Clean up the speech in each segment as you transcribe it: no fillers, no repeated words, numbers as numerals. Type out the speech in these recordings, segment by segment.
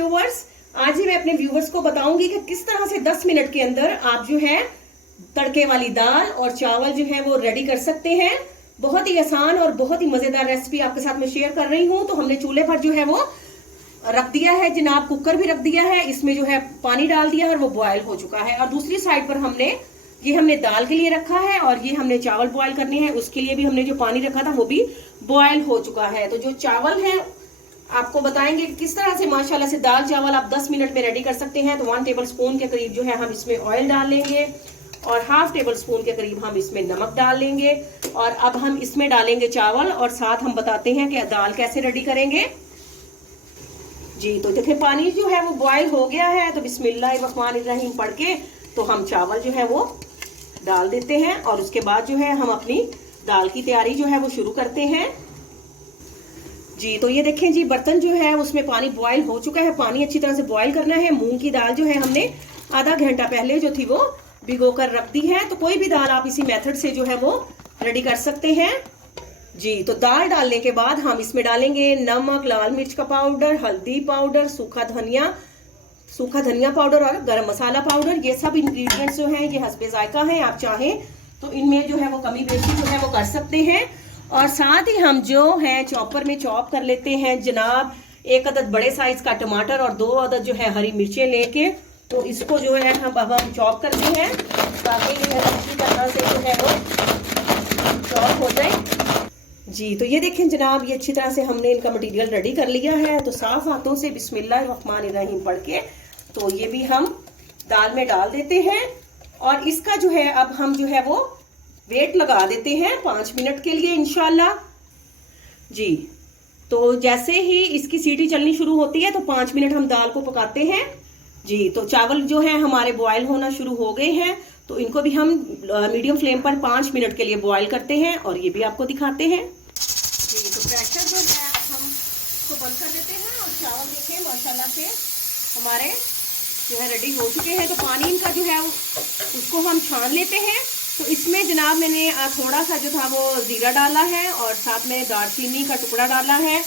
Viewers, आज ही मैं अपने व्यूवर्स को बताऊंगी कि किस तरह से 10 मिनट के अंदर आप जो है तड़के वाली दाल और चावल जो है वो रेडी कर सकते हैं। बहुत ही आसान और बहुत ही मजेदार रेसिपी आपके साथ मैं शेयर कर रही हूँ। तो हमने चूल्हे पर जो है वो रख दिया है जनाब, कुकर भी रख दिया है, इसमें जो है पानी डाल दिया है और वो बॉयल हो चुका है। और दूसरी साइड पर हमने दाल के लिए रखा है और ये हमने चावल बॉयल करने हैं, उसके लिए भी हमने जो पानी रखा था वो भी बॉयल हो चुका है। तो जो चावल है आपको बताएंगे कि किस तरह से माशाल्लाह से दाल चावल आप 10 मिनट में रेडी कर सकते हैं। तो 1 टेबल स्पून के करीब जो है हम इसमें ऑयल डाल लेंगे और 1/2 टेबल स्पून के करीब हम इसमें नमक डाल लेंगे। और अब हम इसमें डालेंगे चावल और साथ हम बताते हैं कि दाल कैसे रेडी करेंगे जी। तो देखिए पानी जो है वो बॉयल हो गया है, तो बिस्मिल्लाहिर्रहमानिर्रहीम पढ़ के तो हम चावल जो है वो डाल देते हैं और उसके बाद जो है हम अपनी दाल की तैयारी जो है वो शुरू करते हैं जी। तो ये देखें जी, बर्तन जो है उसमें पानी बॉयल हो चुका है। पानी अच्छी तरह से बॉयल करना है। मूंग की दाल जो है हमने आधा घंटा पहले जो थी वो भिगो कर रख दी है। तो कोई भी दाल आप इसी मेथड से जो है वो रेडी कर सकते हैं जी। तो दाल डालने के बाद हम इसमें डालेंगे नमक, लाल मिर्च का पाउडर, हल्दी पाउडर, सूखा धनिया पाउडर और गरम मसाला पाउडर। ये सब इंग्रेडिएंट्स जो हैं ये हस्बे जायका हैं। आप चाहें तो इनमें जो है वो कमी बेशी जो है वो कर सकते हैं। और साथ ही हम जो है चॉपर में चॉप कर लेते हैं जनाब 1 अदद बड़े साइज का टमाटर और 2 अदद जो है हरी मिर्चें लेके, तो इसको जो है हम चॉप करते हैं ताकि जो है अच्छी तरह से जो है वो चॉप हो जाए जी। तो ये देखें जनाब, ये अच्छी तरह से हमने इनका मटेरियल रेडी कर लिया है। तो साफ हाथों से बिस्मिल्लाहिर्रहमानिर्रहीम पढ़ के तो ये भी हम दाल में डाल देते हैं और इसका जो है अब हम जो है वो वेट लगा देते हैं 5 मिनट के लिए इंशाल्लाह जी। तो जैसे ही इसकी सीटी चलनी शुरू होती है तो 5 मिनट हम दाल को पकाते हैं जी। तो चावल जो है हमारे बॉयल होना शुरू हो गए हैं, तो इनको भी हम मीडियम फ्लेम पर 5 मिनट के लिए बॉयल करते हैं और ये भी आपको दिखाते हैं जी। तो प्रेशर जो है हम इसको बंद कर देते हैं और चावल देखें माशाल्लाह से हमारे जो है रेडी हो चुके हैं। तो पानी इनका जो है उसको हम छान लेते हैं। तो इसमें जनाब मैंने थोड़ा सा जो था वो जीरा डाला है और साथ में दालचीनी का टुकड़ा डाला है,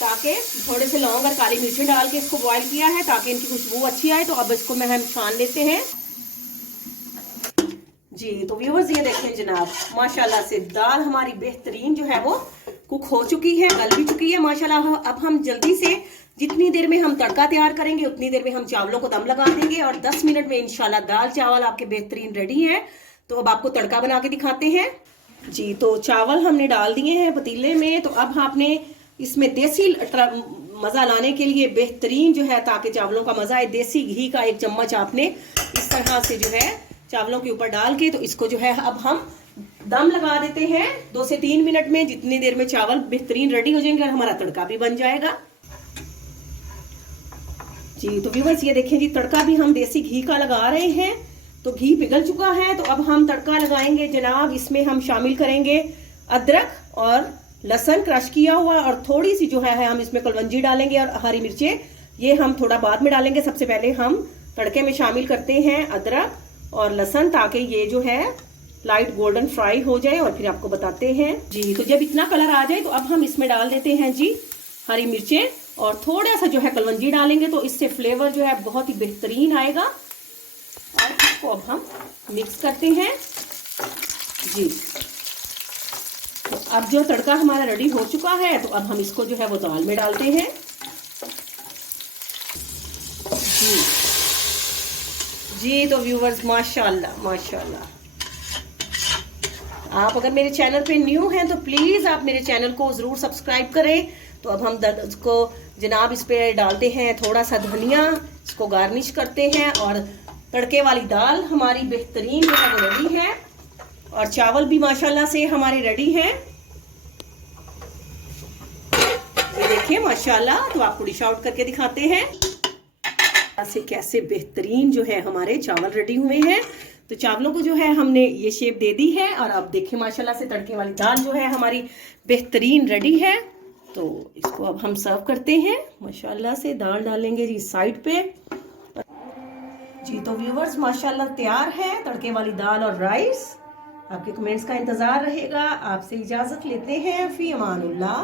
ताकि थोड़े से लौंग और काली मिर्ची डाल के इसको बॉईल किया है ताकि इनकी खुशबू अच्छी आए। तो अब इसको हम छान लेते हैं जी। तो व्यूअर्स ये देखें जनाब, माशाल्लाह से दाल हमारी बेहतरीन जो है वो कुक हो चुकी है, गल भी चुकी है माशाल्लाह। अब हम जल्दी से जितनी देर में हम तड़का तैयार करेंगे उतनी देर में हम चावलों को दम लगा देंगे और 10 मिनट में इंशाल्लाह दाल चावल आपके बेहतरीन रेडी हैं। तो अब आपको तड़का बना के दिखाते हैं जी। तो चावल हमने डाल दिए हैं पतीले में। तो अब आपने इसमें देसी मज़ा लाने के लिए बेहतरीन जो है ताकि चावलों का मज़ा आए, देसी घी का 1 चम्मच आपने इस तरह से जो है चावलों के ऊपर डाल के तो इसको जो है अब हम दम लगा देते हैं 2 से 3 मिनट में। जितनी देर में चावल बेहतरीन रेडी हो जाएंगे और हमारा तड़का भी बन जाएगा जी। तो व्यूअर्स ये देखें जी, तड़का भी हम देसी घी का लगा रहे हैं। तो घी पिघल चुका है। तो अब हम तड़का लगाएंगे जनाब। इसमें हम शामिल करेंगे अदरक और लहसुन क्रश किया हुआ और थोड़ी सी जो है हम इसमें कलवंजी डालेंगे और हरी मिर्चें, ये हम थोड़ा बाद में डालेंगे। सबसे पहले हम तड़के में शामिल करते हैं अदरक और लहसुन ताकि ये जो है लाइट गोल्डन फ्राई हो जाए और फिर आपको बताते हैं जी। तो जब इतना कलर आ जाए तो अब हम इसमें डाल देते हैं जी हरी मिर्चें और थोड़ा सा जो है कलवंजी डालेंगे, तो इससे फ्लेवर जो है बहुत ही बेहतरीन आएगा। और इसको अब हम मिक्स करते हैं जी। तो अब जो तड़का हमारा रेडी हो चुका है तो अब हम इसको जो है वो दाल में डालते हैं जी जी। तो व्यूवर्स माशाल्लाह माशाल्लाह, आप अगर मेरे चैनल पे न्यू हैं तो प्लीज आप मेरे चैनल को जरूर सब्सक्राइब करें। तो अब हम उसको जनाब इस पे डालते हैं थोड़ा सा धनिया, इसको गार्निश करते हैं और तड़के वाली दाल हमारी बेहतरीन जो है वो रेडी है और चावल भी माशाल्लाह से हमारे रेडी हैं। ये देखिए माशाल्लाह। तो आपको डिश आउट करके दिखाते हैं ऐसे कैसे बेहतरीन जो है हमारे चावल रेडी हुए हैं। तो चावलों को जो है हमने ये शेप दे दी है और अब देखिए माशाल्लाह से तड़के वाली दाल जो है हमारी बेहतरीन रेडी है। तो इसको अब हम सर्व करते हैं माशाल्लाह से। दाल डालेंगे जी साइड पे जी। तो व्यूवर्स माशाल्लाह तैयार है तड़के वाली दाल और राइस। आपके कमेंट्स का इंतजार रहेगा। आपसे इजाजत लेते हैं। फी अमानुल्लाह।